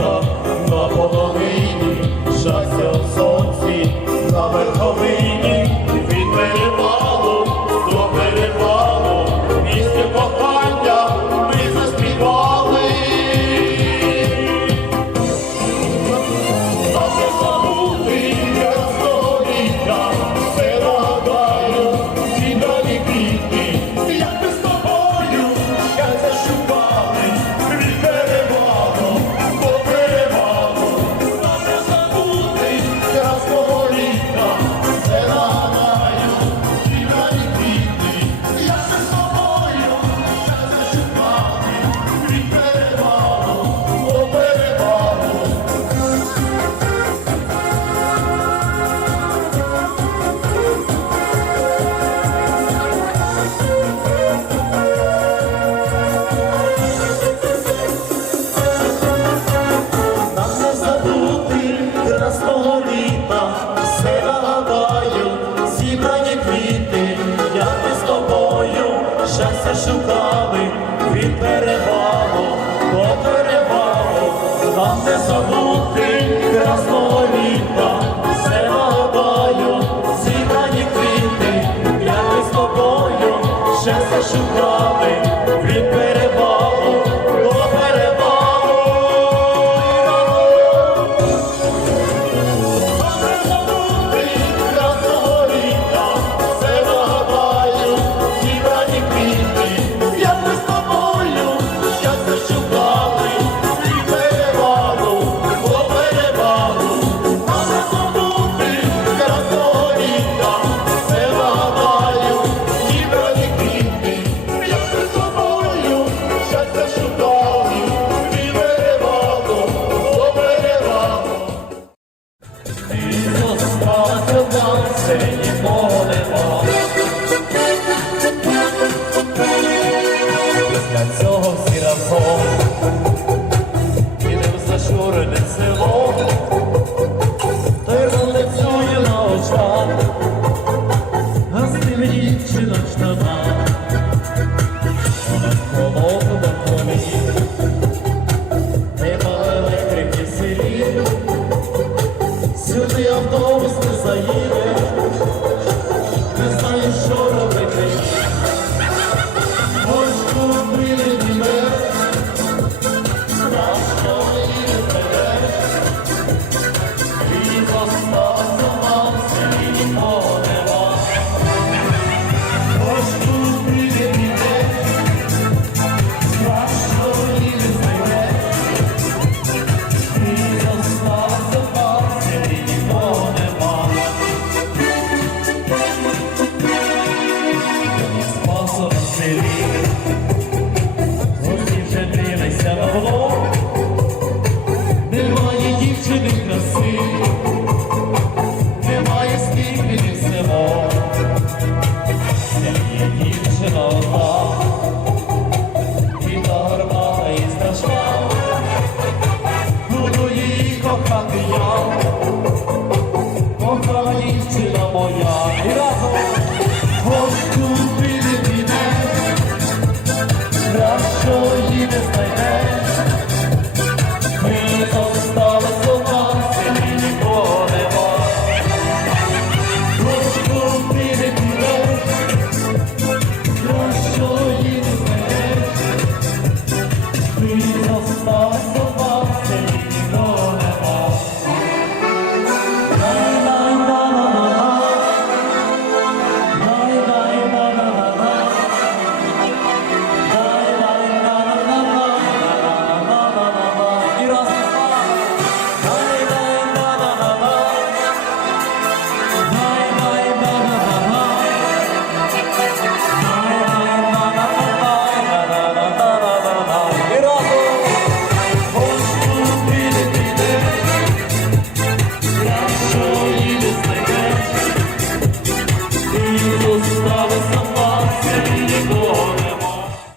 Oh. щастя шукали від перевалу до перевалу, там не забули. сині молимо. Після цього всі разом підемо в село, Терно танцює на.